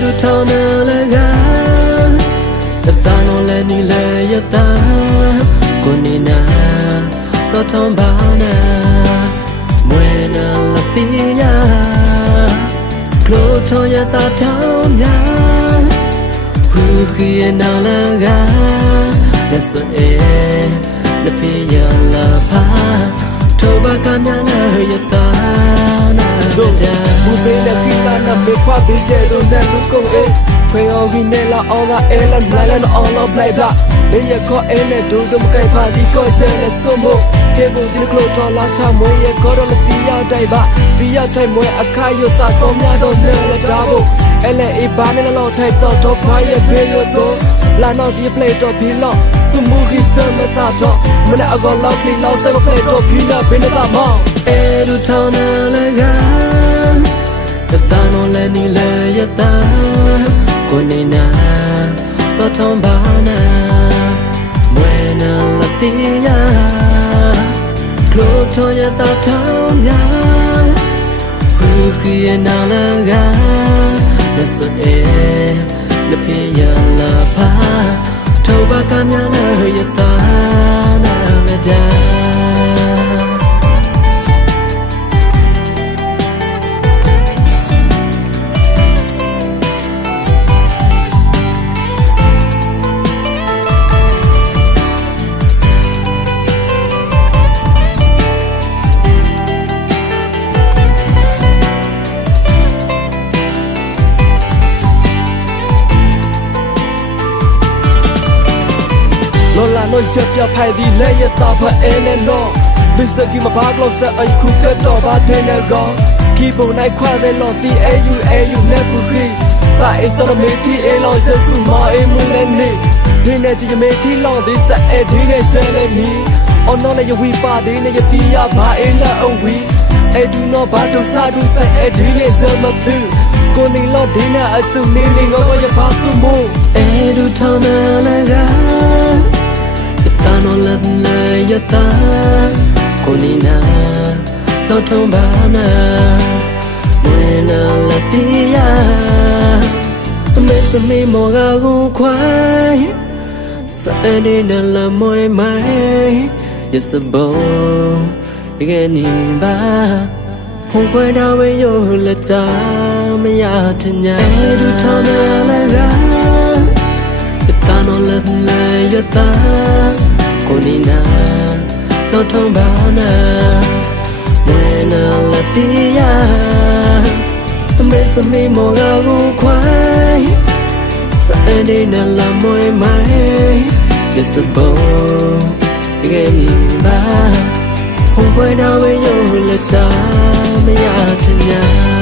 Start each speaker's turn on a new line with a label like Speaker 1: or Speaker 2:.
Speaker 1: du tona laga Tano le ni le yata Konina to tombana Muena la tia Klo to ya ta tonya Hu khie na
Speaker 2: laga
Speaker 1: Nasa
Speaker 2: e Na pia la pa Toba kana na yata Na da မေခွာပေးတဲ့တို့နဲ့လူကုန်အေးခွေအောင်ဒီနဲ့လာအောင်ကအဲလန်လာလန်အောင်လောက်လိုက်ပါလေရခေါ်အဲနဲ့ဒုဒုမကိုင်ပါဒီကိုဆဲနဲ့စုံမို့ကေဘူဒီကလိုတော်လာချမွေရခေါ်တော့တီရတိုက်ပါတီရထိုင်မွေအခါယုတ်သာတော်များတော့နဲ့လက်တာဖို့အဲလေအေးဘာနဲ့လောက်ထိုင်တော့တော့ဖိုင်ရဘေးရတော့လာတော့ဒီပလေတော့ဘီလော့သူမူခီစမတာတော့မနေ့အကောလောက်လီလောက်ဆက်ပလေတော့ဘီနာဘင်းနာမောင်
Speaker 1: အဲဒူထောင်းနာလာကတသ နောလည်းနီလည်းရတာကို
Speaker 2: လောလာနိုရှက်ပြဖိုင်ဒီလဲရတာဖအဲနဲ့လောမစ္စတာကီမဘာကလော့စတာအခုကတော့ဘာတဲ့နဲ့ကောကီပုံနိုင်ခွာတဲ့လော်တီအေယူအေယူနဲ့ပူခီတာအစ်တရမေတီအေလောဆဆူမာအေမူလဲနေဒီနဲ့ဒီမေတီလောဒီစအေဒီနဲ့ဆဲလဲနီအော်နော်နဲ့ယဝီပါဒီနဲ့ယတီရဘာအေလာအဝီအေဒူနော်ဘာတို့ချာဒူဆဲအေဒီနဲ့ဆဲမဖလူကိုနေလောဒီနဲ့အစုနေနေငေါရပါစုမို့
Speaker 1: အဲဒူထောင်းနာလာက တတနောလပ်လာယတာကိုနီနာတော့ထုံးပါနာမွေနာလတိယမေစမေမောကကိုခွိုင်းစအနေနဲ့လမွေမိုင်ယစဘောဒီကနေ့ပါဖုန်ခွဲတာဝေယောလက်ချမရထညာဒူထောင်းနာလာကတ နောလက်လာယတာကိုနီနာတော့ထုံပါနာမွေနာလတိယအမေစမေမောကကိုခွိုင်းစအနေနဲ့လာမွေမိုင်ယစဘောဒီကနေ့ပါဖုန်ခွဲနာဝေယောလက်ချမရထညာ